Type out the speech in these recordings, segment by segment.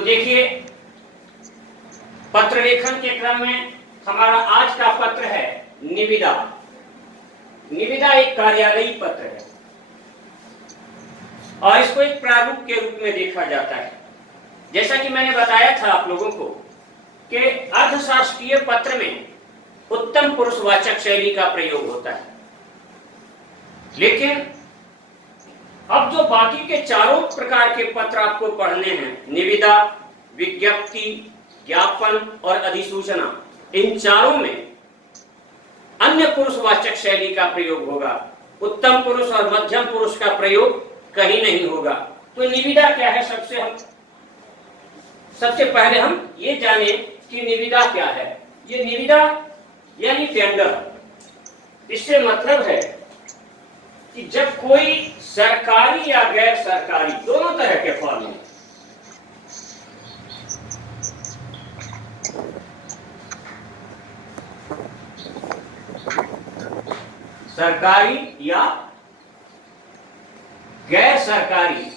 तो देखिए, पत्र लेखन के क्रम में हमारा आज का पत्र है निविदा। निविदा एक कार्यालयी पत्र है और इसको एक प्रारूप के रूप में देखा जाता है। जैसा कि मैंने बताया था आप लोगों को कि अर्थशास्त्रीय पत्र में उत्तम पुरुषवाचक शैली का प्रयोग होता है, लेकिन अब जो बाकी के चारों प्रकार के पत्र आपको पढ़ने हैं, निविदा, विज्ञप्ति, ज्ञापन और अधिसूचना, इन चारों में अन्य पुरुषवाचक शैली का प्रयोग होगा। उत्तम पुरुष और मध्यम पुरुष का प्रयोग कहीं नहीं होगा। तो निविदा क्या है, सबसे पहले हम ये जाने कि निविदा क्या है। ये निविदा यानी टेंडर। इससे मतलब है कि जब कोई सरकारी या गैर सरकारी, दोनों तरह के फॉर्म हैं, सरकारी या गैर सरकारी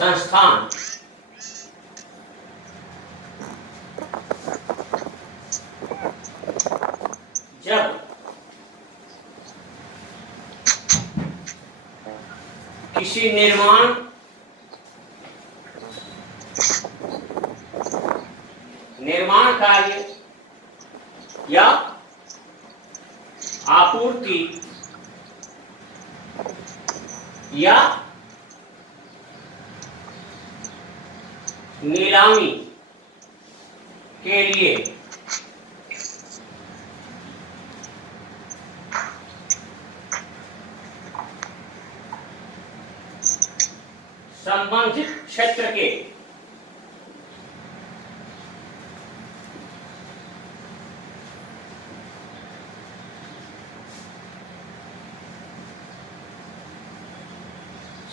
संस्थान जब किसी निर्माण कार्य या आपूर्ति या नीलामी के लिए संबंधित क्षेत्र के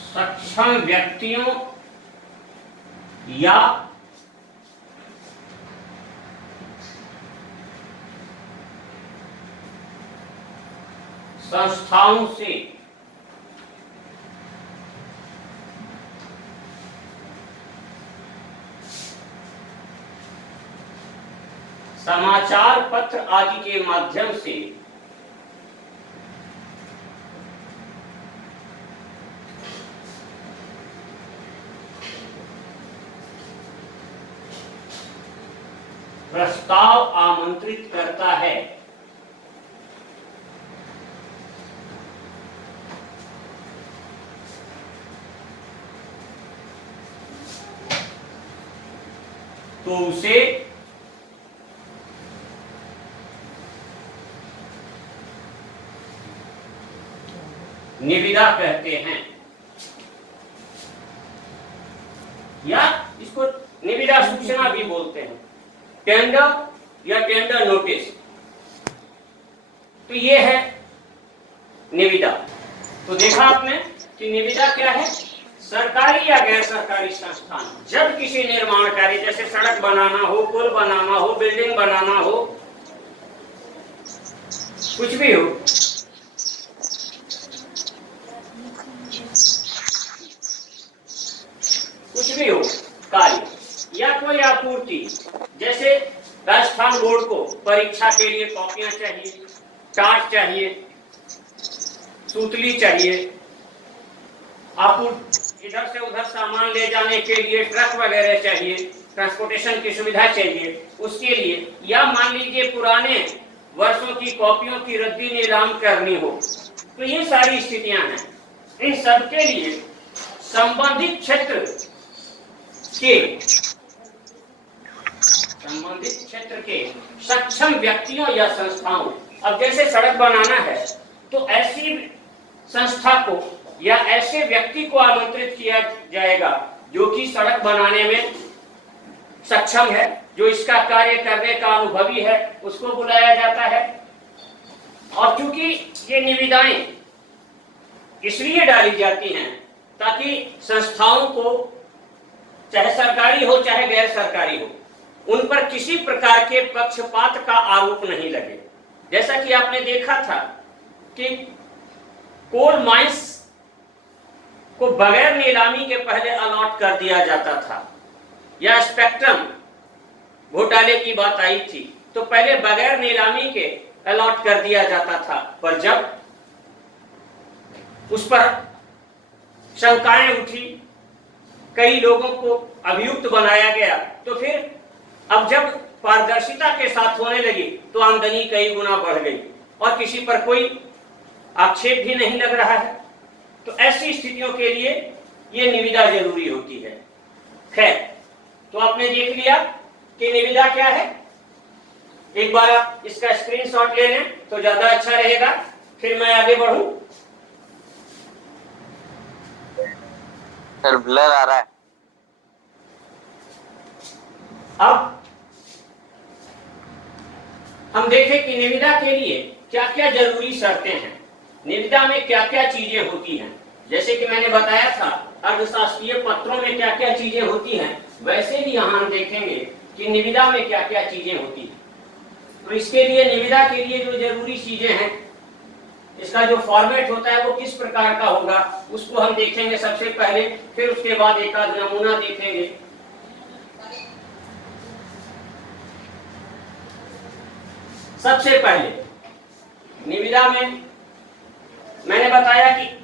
सक्षम व्यक्तियों या संस्थाओं से समाचार पत्र आदि के माध्यम से प्रस्ताव आमंत्रित करता है। तो उसे निविदा कहते हैं, या इसको निविदा सूचना भी बोलते हैं, टेंडर या टेंडर नोटिस। तो ये है निविदा। तो देखा आपने कि निविदा क्या है, सरकारी या गैर सरकारी संस्थान जब किसी निर्माण कार्य, जैसे सड़क बनाना हो, पुल बनाना हो, बिल्डिंग बनाना हो, कुछ भी हो, कार्य या कोई आपूर्ति, जैसे राजस्थान बोर्ड को परीक्षा के लिए कॉपियां चाहिए, चार्ट चाहिए, सूतली चाहिए, आपूर्ति इधर से उधर सामान ले जाने के लिए ट्रक वगैरह चाहिए, ट्रांसपोर्टेशन की सुविधा चाहिए, उसके लिए, या मान लीजिए पुराने वर्षों की कॉपियों की रद्दी नीलाम करनी हो, तो ये सारी स्थितियां हैं। इन सब के लिए संबंधित क्षेत्र के सक्षम व्यक्तियों या संस्थाओं, अब जैसे सड़क बनाना है तो ऐसी संस्था को या ऐसे व्यक्ति को आमंत्रित किया जाएगा जो कि सड़क बनाने में सक्षम है, जो इसका कार्य करने का अनुभवी है, उसको बुलाया जाता है। और चूंकि ये निविदाएं इसलिए डाली जाती हैं ताकि संस्थाओं को, चाहे सरकारी हो चाहे गैर सरकारी हो, उन पर किसी प्रकार के पक्षपात का आरोप नहीं लगे। जैसा कि आपने देखा था कि कोल माइंस को बगैर नीलामी के पहले अलॉट कर दिया जाता था, या स्पेक्ट्रम घोटाले की बात आई थी तो पहले बगैर नीलामी के अलॉट कर दिया जाता था, पर जब उस पर शंकाएं उठी, कई लोगों को अभियुक्त बनाया गया, तो फिर अब जब पारदर्शिता के साथ होने लगी तो आमदनी कई गुना बढ़ गई और किसी पर कोई आक्षेप भी नहीं लग रहा है। तो ऐसी स्थितियों के लिए ये निविदा जरूरी होती है। खैर, तो आपने देख लिया कि निविदा क्या है। एक बार आप इसका स्क्रीनशॉट ले लें तो ज्यादा अच्छा रहेगा, फिर मैं आगे बढ़ूं। सर ब्लर आ रहा है। अब हम देखें कि निविदा के लिए क्या क्या जरूरी शर्तें हैं, निविदा में क्या क्या चीजें होती हैं। जैसे कि मैंने बताया था अर्थशास्त्रीय पत्रों में क्या क्या चीजें होती हैं, वैसे भी यहाँ हम देखेंगे कि निविदा में क्या क्या चीजें होती हैं। तो इसके लिए निविदा के लिए जो जरूरी चीजें हैं, इसका जो फॉर्मेट होता है वो किस प्रकार का होगा, उसको हम देखेंगे सबसे पहले, फिर उसके बाद एक आध नमूना देखेंगे। सबसे पहले निविदा में मैंने बताया कि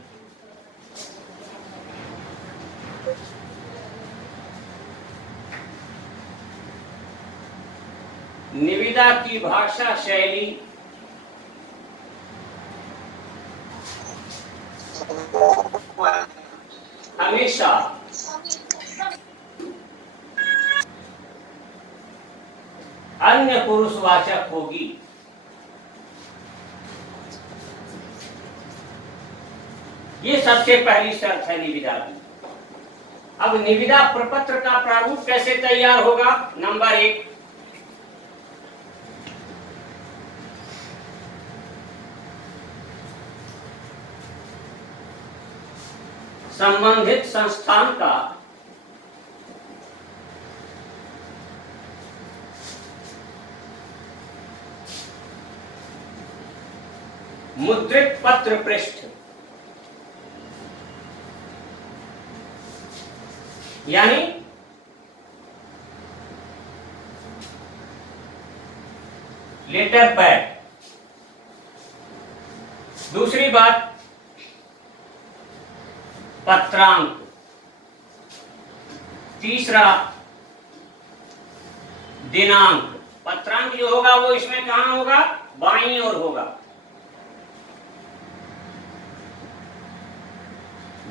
निविदा की भाषा शैली हमेशा अन्य पुरुषवाचक होगी। ये सबसे पहली शर्त है निविदा की। अब निविदा प्रपत्र का प्रारूप कैसे तैयार होगा? नंबर 1, संबंधित संस्थान का मुद्रित पत्र पृष्ठ, यानी लेटर पैड। दूसरी बात, पत्रांक। तीसरा, दिनांक। पत्रांक जो होगा वो इसमें कहां होगा? बाईं ओर होगा।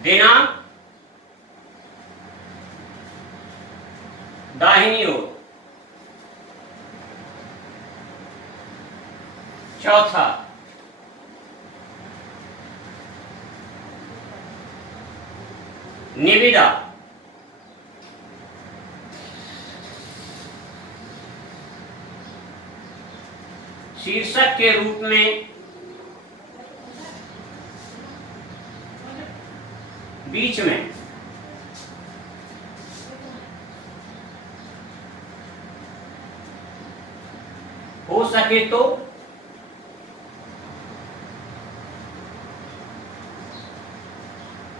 दिनांक दाहिनी ओर। चौथा, निविदा शीर्षक के रूप में बीच में हो सके तो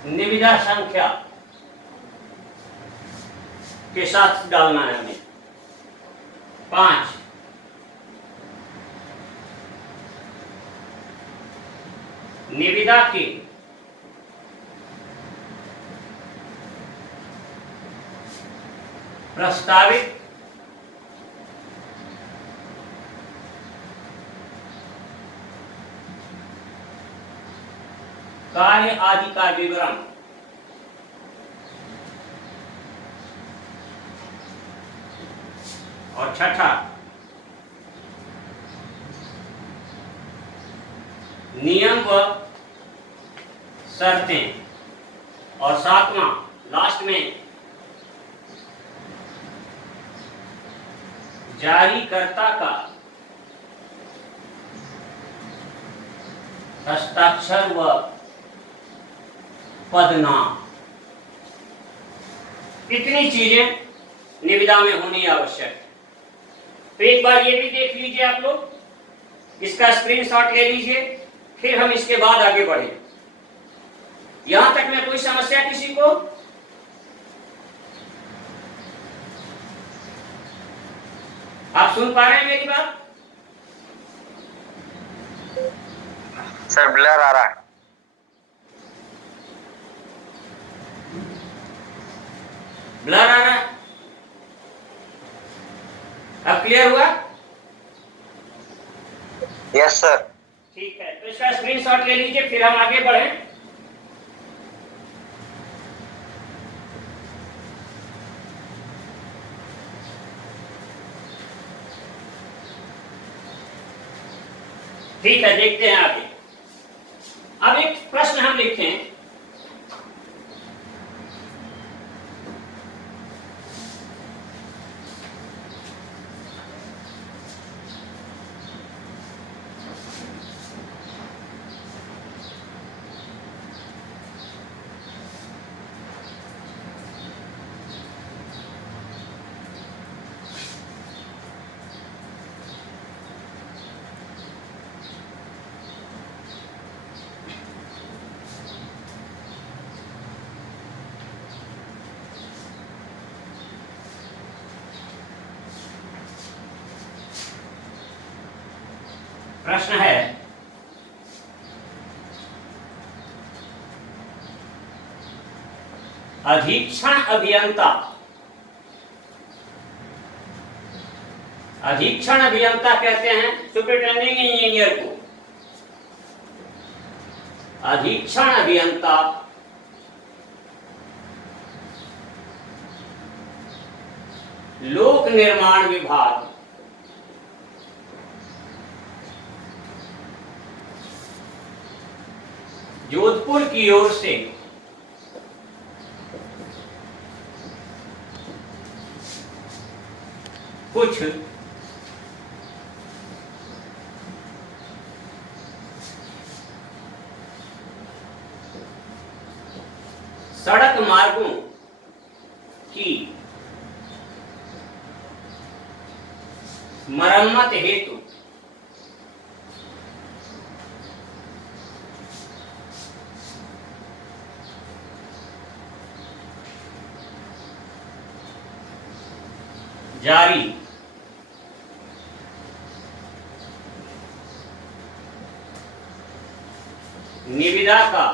निविदा संख्या के साथ डालना है हमें। 5, निविदा के प्रस्तावित कार्य आदि का विवरण। और छठा, नियम व शर्तें। और सातवां, लास्ट में, जारीकर्ता का हस्ताक्षर व पदनाम। इतनी चीजें निविदा में होनी आवश्यक है। तो एक बार ये भी देख लीजिए आप लोग, इसका स्क्रीनशॉट ले लीजिए, फिर हम इसके बाद आगे बढ़े। यहां तक में कोई समस्या किसी को? आप सुन पा रहे हैं मेरी बात? सर ब्लर आ रहा है। ब्लर आ रहा है? अब क्लियर हुआ? Yes sir. ठीक है, तो इसका स्क्रीनशॉट ले लीजिए, फिर हम आगे बढ़ें। ठीक है, देखते हैं आगे। अब एक प्रश्न हम लिखते हैं। प्रश्न है, अधीक्षण अभियंता, अधीक्षण अभियंता कहते हैं सुपरिटेंडिंग इंजीनियर को। अधीक्षण अभियंता लोक निर्माण विभाग जोधपुर की ओर से कुछ सड़क मार्गों की मरम्मत हेतु जारी निविदा का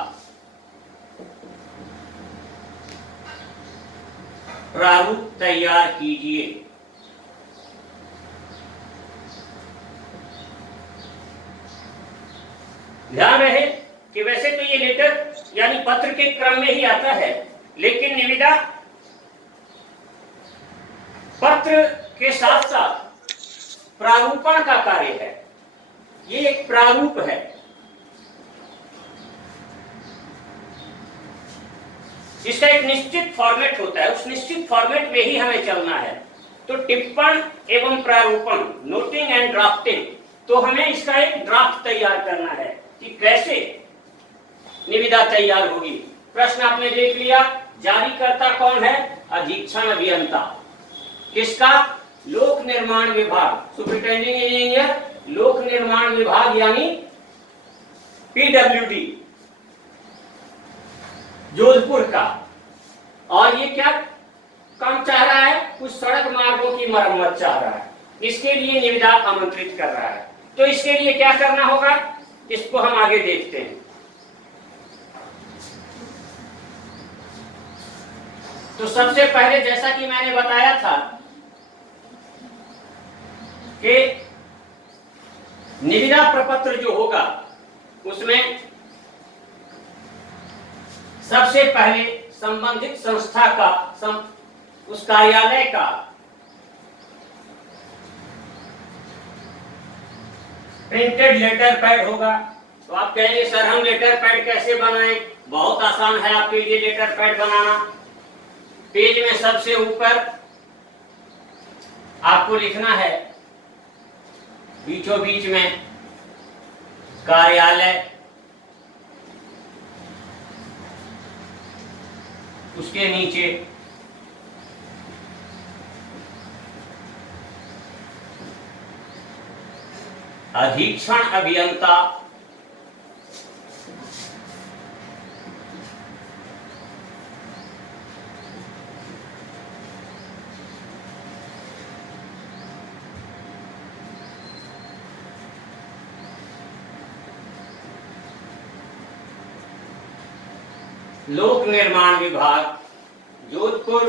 प्रारूप तैयार कीजिए। ध्यान रहे कि वैसे तो ये लेटर यानी पत्र के क्रम में ही आता है, लेकिन निविदा पत्र के साथ साथ प्रारूपण का कार्य है। ये एक प्रारूप है। इसका एक निश्चित फॉर्मेट होता है, उस निश्चित फॉर्मेट में ही हमें चलना है। तो टिप्पण एवं प्रारूपण, नोटिंग एंड ड्राफ्टिंग, तो हमें इसका एक ड्राफ्ट तैयार करना है कि कैसे निविदा तैयार होगी। प्रश्न आपने देख लिया, जारीकर्ता कौन है? अधीक्षण अभियंता। किसका? लोक निर्माण विभाग, सुपरिटेंडिंग इंजीनियर लोक निर्माण विभाग यानी पीडब्ल्यूडी जोधपुर का। और ये क्या काम चाह रहा है? कुछ सड़क मार्गों की मरम्मत चाह रहा है, इसके लिए निविदा आमंत्रित कर रहा है। तो इसके लिए क्या करना होगा, इसको हम आगे देखते हैं। तो सबसे पहले जैसा कि मैंने बताया था कि निविदा प्रपत्र जो होगा उसमें सबसे पहले संबंधित संस्था का उस कार्यालय का प्रिंटेड लेटर पैड होगा। तो आप कहेंगे सर हम लेटर पैड कैसे बनाएं? बहुत आसान है आपके लिए लेटर पैड बनाना। पेज में सबसे ऊपर आपको लिखना है बीचों बीच में कार्यालय, उसके नीचे अधीक्षण अभियंता लोक निर्माण विभाग, जोधपुर,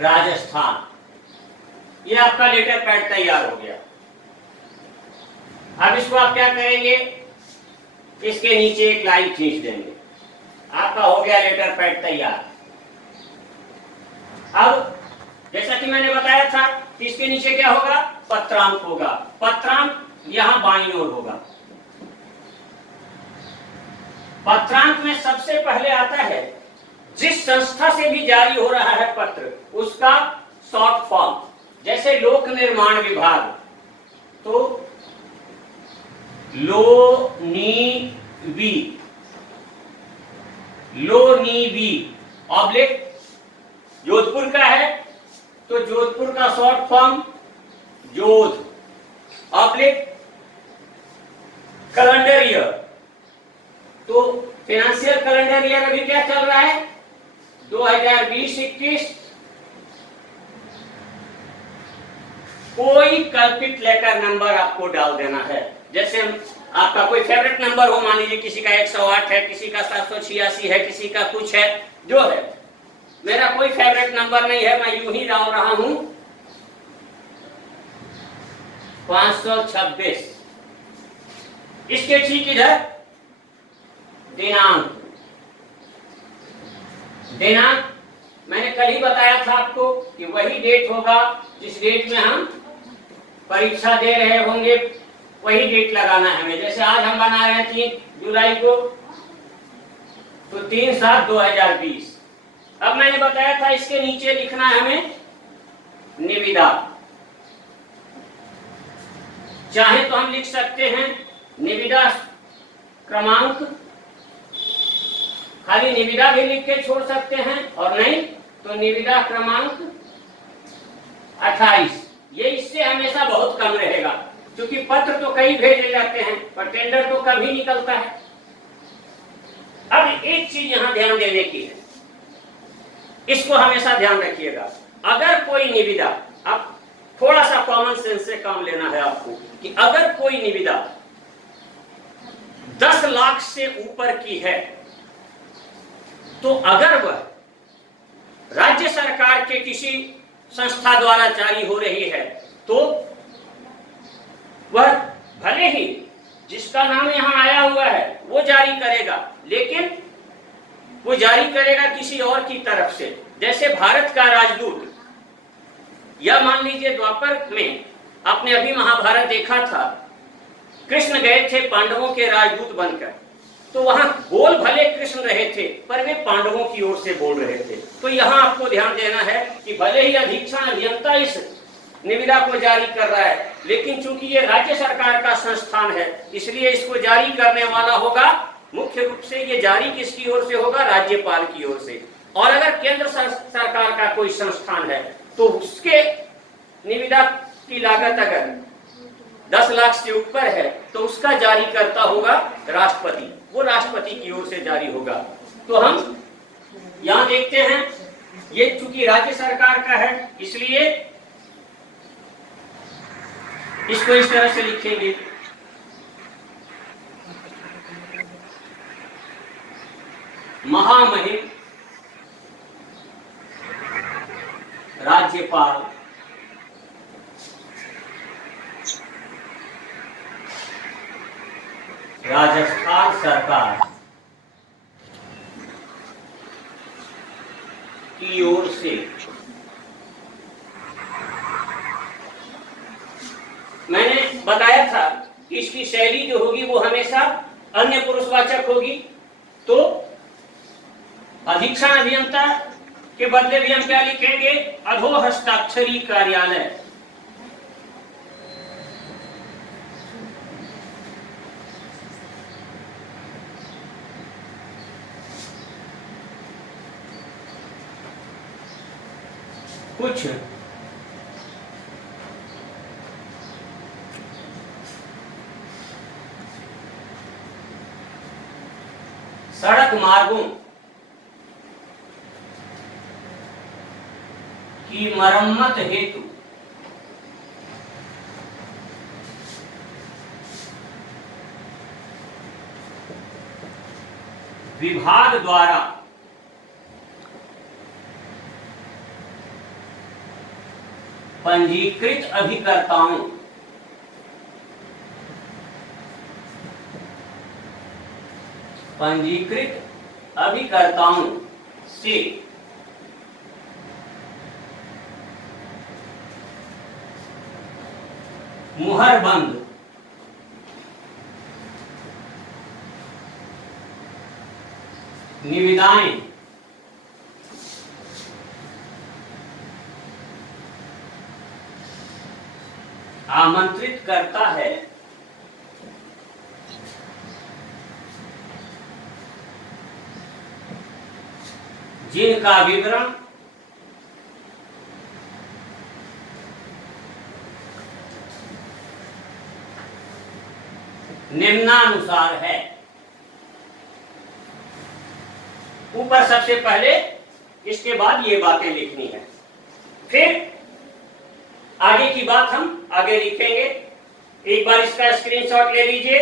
राजस्थान। ये आपका लेटर पैड तैयार हो गया। अब इसको आप क्या करेंगे, इसके नीचे एक लाइन खींच देंगे, आपका हो गया लेटर पैड तैयार। अब जैसा कि मैंने बताया था कि इसके नीचे क्या होगा, पत्रांक होगा। पत्रांक यहां बाईं ओर होगा। पत्रांक में सबसे पहले आता है जिस संस्था से भी जारी हो रहा है पत्र, उसका शॉर्ट फॉर्म। जैसे लोक निर्माण विभाग, तो लो नी बी ऑब्लिक जोधपुर का है, तो जोधपुर का शॉर्ट फॉर्म जोध ऑब्लिक कैलेंडर ईयर। तो फाइनेंशियल कैलेंडर ईयर अभी क्या चल रहा है, 2020-21। कोई कल्पित लेटर नंबर आपको डाल देना है। जैसे आपका कोई फेवरेट नंबर हो, मान लीजिए किसी का 108 है, किसी का 786 है, किसी का कुछ है, जो है। मेरा कोई फेवरेट नंबर नहीं है, मैं यूं ही डाल रहा हूं 526। इसके ठीक इधर दिनांक। दिनांक मैंने कल ही बताया था आपको कि वही डेट होगा जिस डेट में हम परीक्षा दे रहे होंगे, वही डेट लगाना है हमें। जैसे आज हम बना रहे हैं 3 जुलाई को, तो 3/7/2020। अब मैंने बताया था इसके नीचे लिखना है हमें निविदा। चाहे तो हम लिख सकते हैं निविदा क्रमांक, खाली निविदा भी लिख के छोड़ सकते हैं, और नहीं तो निविदा क्रमांक 28। ये इससे हमेशा बहुत कम रहेगा, क्योंकि पत्र तो कई भेजे जाते हैं पर टेंडर तो कभी निकलता है। अब एक चीज यहां ध्यान देने की है, इसको हमेशा ध्यान रखिएगा। अगर कोई निविदा, अब थोड़ा सा कॉमन सेंस से काम लेना है आपको, कि अगर कोई निविदा 10 लाख से ऊपर की है, तो अगर वह राज्य सरकार के किसी संस्था द्वारा जारी हो रही है, तो वह भले ही जिसका नाम यहां आया हुआ है वो जारी करेगा, लेकिन वो जारी करेगा किसी और की तरफ से। जैसे भारत का राजदूत, या मान लीजिए द्वापर में आपने अभी महाभारत देखा था, कृष्ण गए थे पांडवों के राजदूत बनकर, तो वहां बोल भले कृष्ण रहे थे पर वे पांडवों की ओर से बोल रहे थे। तो यहां आपको ध्यान देना है कि भले ही अधीक्षण अभियंता इस निविदा को जारी कर रहा है, लेकिन चूंकि ये राज्य सरकार का संस्थान है, इसलिए इसको जारी करने वाला होगा, मुख्य रूप से ये जारी किसकी ओर से होगा, राज्यपाल की ओर से। और अगर केंद्र सरकार का कोई संस्थान है, तो उसके निविदा की लागत अगर 10 लाख से ऊपर है, तो उसका जारी करता होगा राष्ट्रपति, वो राष्ट्रपति की ओर से जारी होगा। तो हम यहां देखते हैं, ये चूंकि राज्य सरकार का है, इसलिए इसको इस तरह से लिखेंगे, महामहिम राज्यपाल राजस्थान सरकार की ओर से मैंने बताया था कि इसकी शैली जो होगी वो हमेशा अन्य पुरुषवाचक होगी। तो अधीक्षण अभियंता के बदले भी हम क्या लिखेंगे, अधो हस्ताक्षरी कार्यालय। कुछ सड़क मार्गों की मरम्मत हेतु विभाग द्वारा पंजीकृत अभिकर्ताओं से मुहरबंद निविदाएं आमंत्रित करता है, जिनका विवरण निम्नानुसार है। ऊपर सबसे पहले, इसके बाद ये बातें लिखनी है, फिर आगे की बात हम आगे लिखेंगे। एक बार इसका स्क्रीनशॉट ले लीजिए।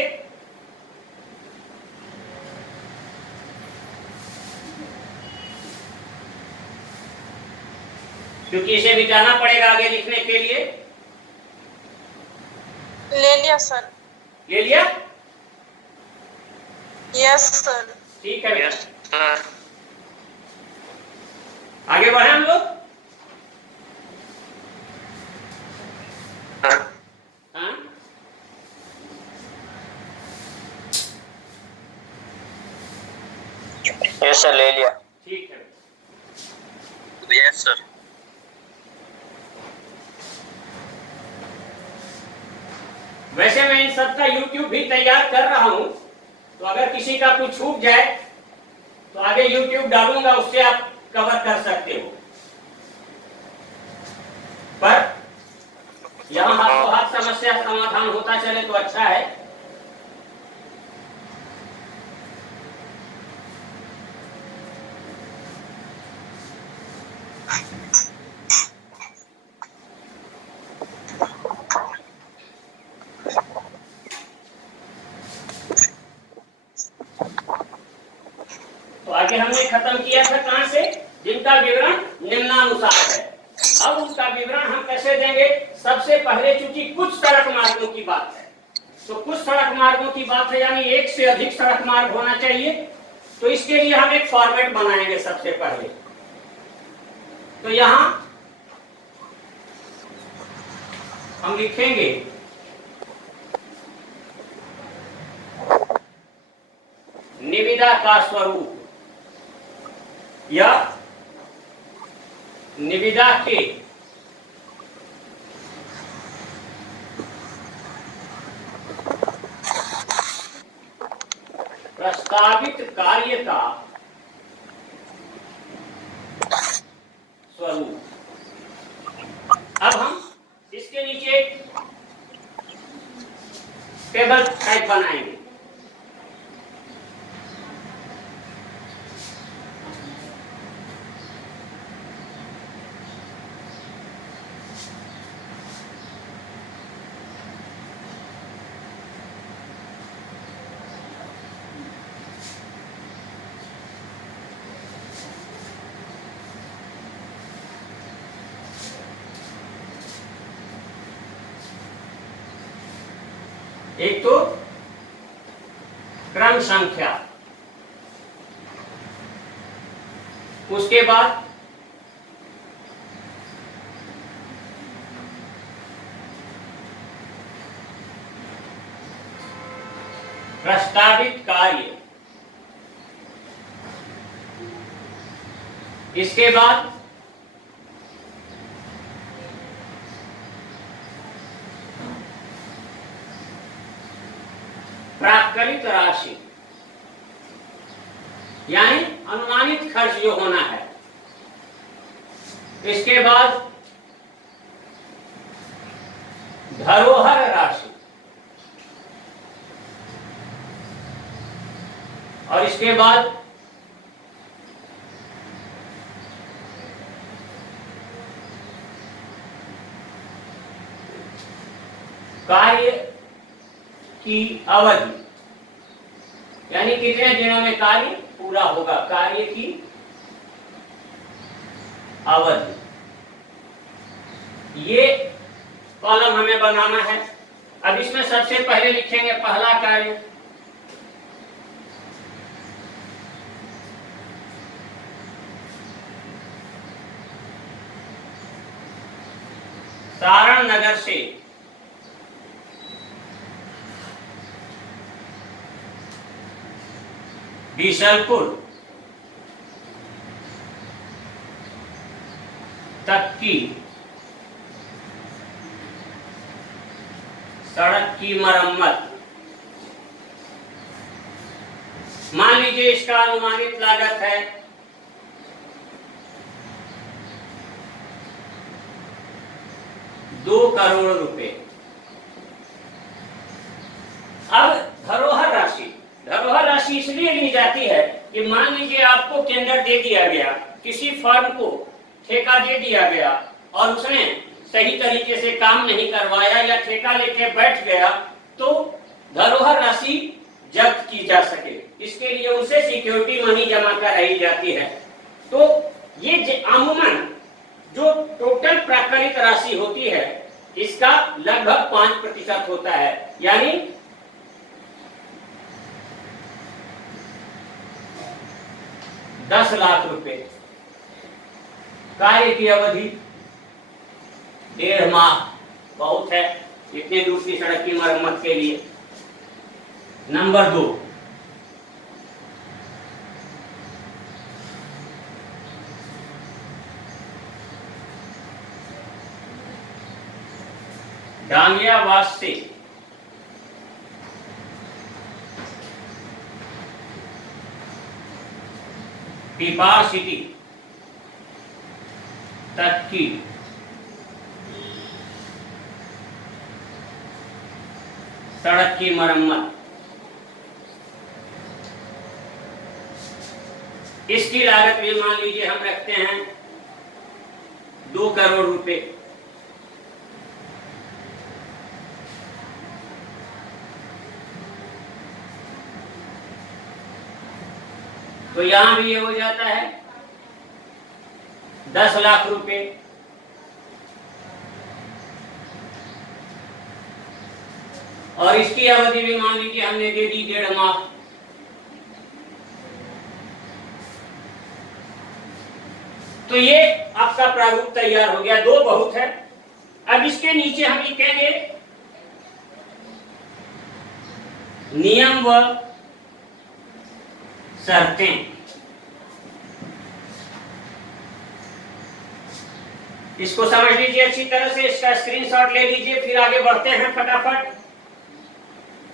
क्योंकि इसे मिटाना पड़ेगा आगे लिखने के लिए। ले लिया सर। ले लिया? Yes sir. ठीक है, यस सर। आगे बढ़े हम लोग। हाँ? यस सर, ले लिया। ठीक है, यस सर। वैसे मैं इन सब का YouTube भी तैयार कर रहा हूं, तो अगर किसी का कुछ छूट जाए तो आगे YouTube डालूंगा, उससे आप कवर कर सकते हो। पर यहाँ हाथों हाथ समस्या समाधान होता चले तो अच्छा है। तो आगे हमने खत्म किया था कहां से? जिनका विवरण निम्नानुसार है। अब उसका विवरण हम कैसे देंगे? सबसे पहले चूंकि कुछ सड़क मार्गों की बात है, तो कुछ सड़क मार्गों की बात है, यानी एक से अधिक सड़क मार्ग होना चाहिए। तो इसके लिए हम एक फॉर्मेट बनाएंगे सबसे पहले। तो यहां हम लिखेंगे निविदा का स्वरूप या निविदा के प्रस्तावित कार्य का स्वरूप। अब हम इसके नीचे टेबल टाइप बनाएंगे। एक तो क्रम संख्या, उसके बाद प्रस्तावित कार्य, इसके बाद प्राक्कलित राशि, यानी अनुमानित खर्च जो होना है। इसके बाद धरोहर राशि, और इसके बाद कार्य की अवधि, यानी कितने दिनों में कार्य पूरा होगा, कार्य की अवधि। ये कॉलम हमें बनाना है। अब इसमें सबसे पहले लिखेंगे पहला कार्य, सारण नगर से बीसलपुर तक की सड़क की मरम्मत। मान लीजिए इसका अनुमानित लागत है 2 करोड़ रुपए। अब धरोहर राशि इसलिए ली जाती है कि मान लीजिए आपको टेंडर दे दिया गया, किसी फर्म को ठेका दे दिया गया और उसने सही तरीके से काम नहीं करवाया या ठेका लेके बैठ गया, तो धरोहर राशि जब्त की जा सके, इसके लिए उसे सिक्योरिटी मनी जमा कराई जाती है। तो ये अमूमन जो टोटल प्राकृतिक राशि होती है इसका लगभग 5% होता है, यानी 10 लाख रुपए। कार्य की अवधि 1.5 माह बहुत है इतने दूर की सड़क की मरम्मत के लिए। नंबर 2, डांगियावास से पीपार सिटी तक की सड़क की मरम्मत। इसकी लागत भी मान लीजिए हम रखते हैं 2 करोड़ रुपए। तो यहां भी ये हो जाता है 10 लाख रुपए। और इसकी अवधि भी मान लीजिए हमने दे दी 1.5 माह। तो ये आपका प्रारूप तैयार हो गया। 2 बहुत है। अब इसके नीचे हम लिखेंगे नियम व शर्तें। इसको समझ लीजिए अच्छी तरह से, इसका स्क्रीनशॉट ले लीजिए, फिर आगे बढ़ते हैं फटाफट।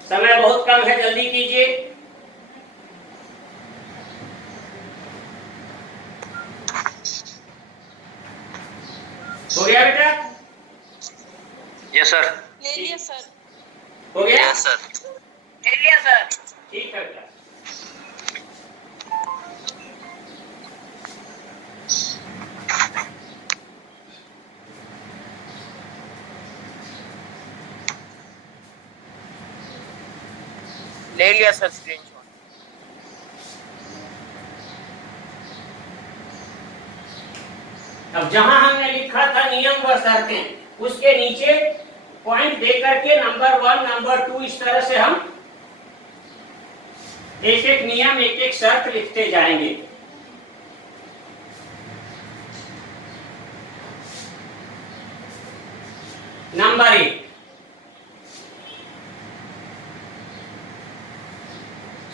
समय बहुत कम है, जल्दी कीजिए। हो गया बेटा? Yes sir. ले लिया सर। हो गया? Yes sir. ले लिया सर। ठीक है बेटा। ले लिया सर स्क्रीनशॉट। अब जहां हमने लिखा था नियम व शर्तें, उसके नीचे पॉइंट दे करके नंबर 1, नंबर 2 इस तरह से हम एक एक नियम, एक एक शर्त लिखते जाएंगे। नंबर 1,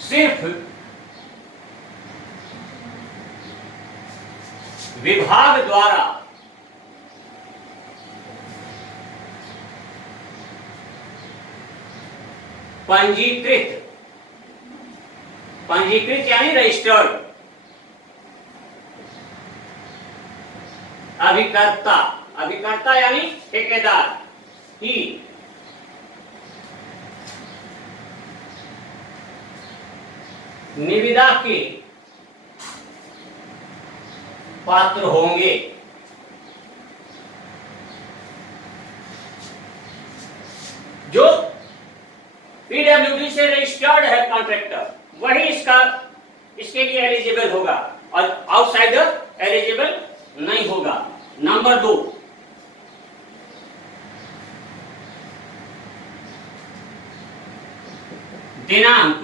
सिर्फ विभाग द्वारा पंजीकृत यानी रजिस्टर्ड अभिकर्ता यानी ठेकेदार ही निविदा के पात्र होंगे। जो पीडब्ल्यूडी से रजिस्टर्ड है कॉन्ट्रैक्टर, वही इसके लिए एलिजिबल होगा और आउटसाइडर एलिजिबल नहीं होगा। नंबर 2, दिनांक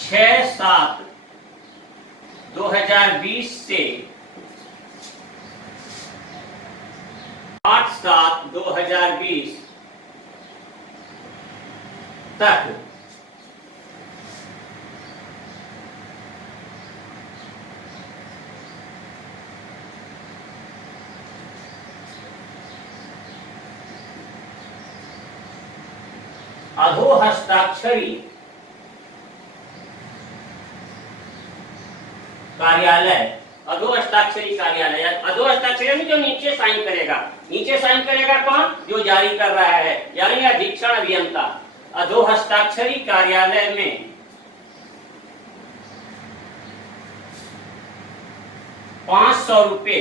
6/7/2020 से 8/7/2020 तक अधोहस्ताक्षरी कार्यालय, अधोहस्ताक्षरी कार्यालय, अधोहस्ताक्षरी जो नीचे साइन करेगा, नीचे साइन करेगा कौन? जो जारी कर रहा है, यानी अधीक्षण अभियंता। अधोहस्ताक्षरी कार्यालय में 500 रुपये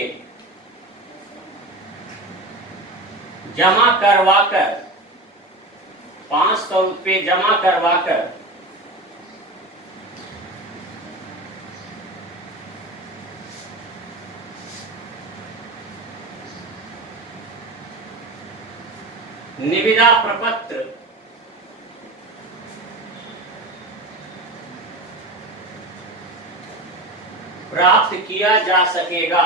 जमा करवाकर 500 रुपये जमा करवाकर निविदा प्रपत्र प्राप्त किया जा सकेगा।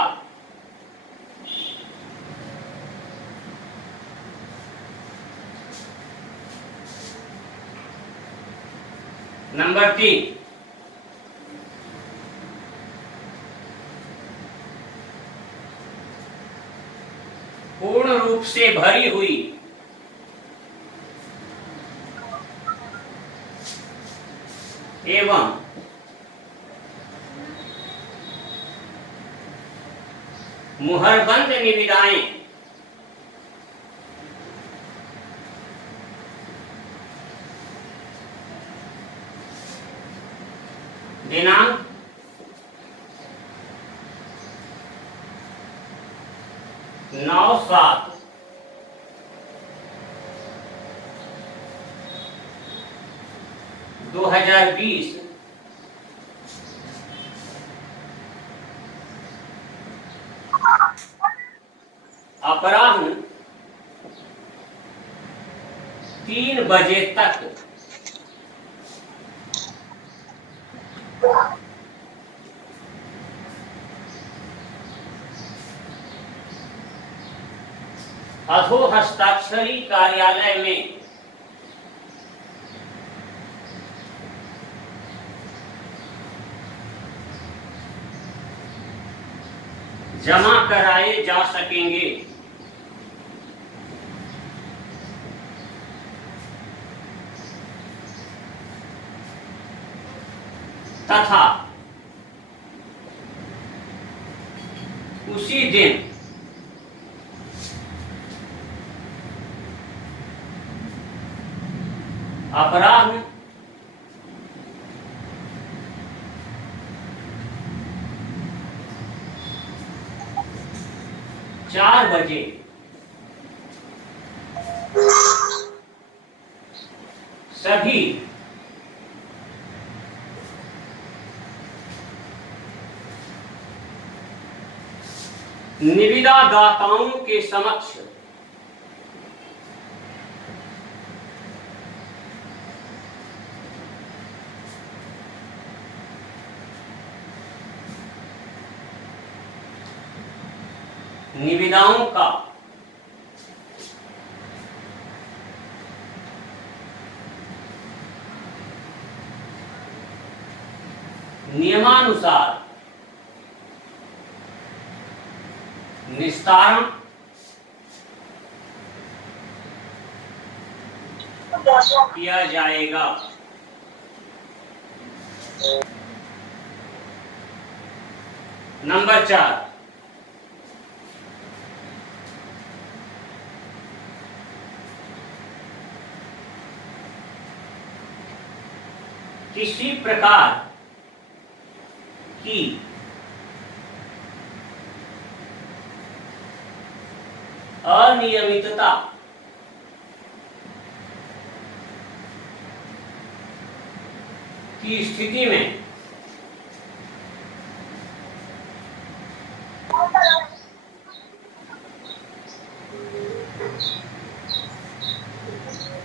नंबर 3, पूर्ण रूप से भरी हुई एवं मुहरबंद निविदाएं दिनांक 9/7/2020 अपराह्न 3 बजे तक अधोहस्ताक्षरी कार्यालय में जमा कराए जा सकेंगे। तथा उसी दिन अपराह्न 4 बजे सभी निविदा दाताओं के समक्ष निविदाओं का नियमानुसार निस्तारण किया जाएगा। नंबर 4, किसी प्रकार की अनियमितता की स्थिति में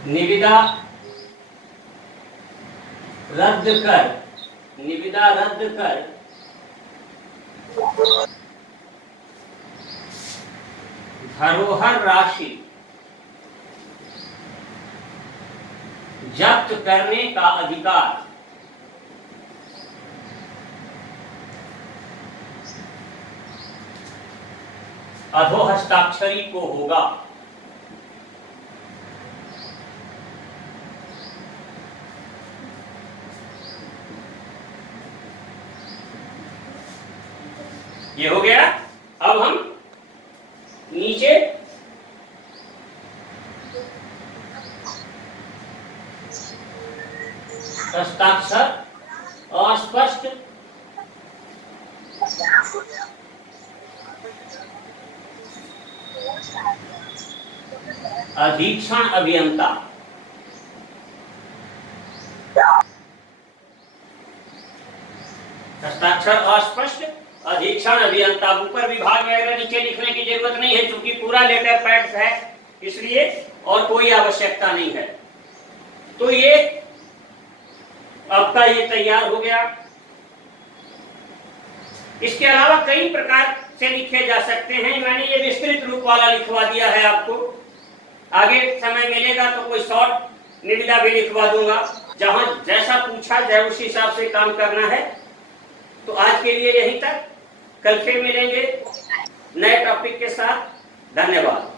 निविदा रद्द कर धरोहर राशि जब्त करने का अधिकार अधोहस्ताक्षरी को होगा। ये हो गया। अब हम नीचे हस्ताक्षर अस्पष्ट अधीक्षण अभियंता हस्ताक्षर अस्पष्ट अधीक्षण अभियंता। ऊपर विभाग में अगर नीचे लिखने की जरूरत नहीं है, क्योंकि पूरा लेटर पैड है इसलिए, और कोई आवश्यकता नहीं है। तो ये आपका ये तैयार हो गया। इसके अलावा कई प्रकार से लिखे जा सकते हैं। मैंने ये विस्तृत रूप वाला लिखवा दिया है आपको। आगे समय मिलेगा तो कोई शॉर्ट निविदा भी लिखवा दूंगा, जहां जैसा पूछा जाए उस हिसाब से काम करना है। तो आज के लिए यहीं तक, कल फिर मिलेंगे नए टॉपिक के साथ। धन्यवाद।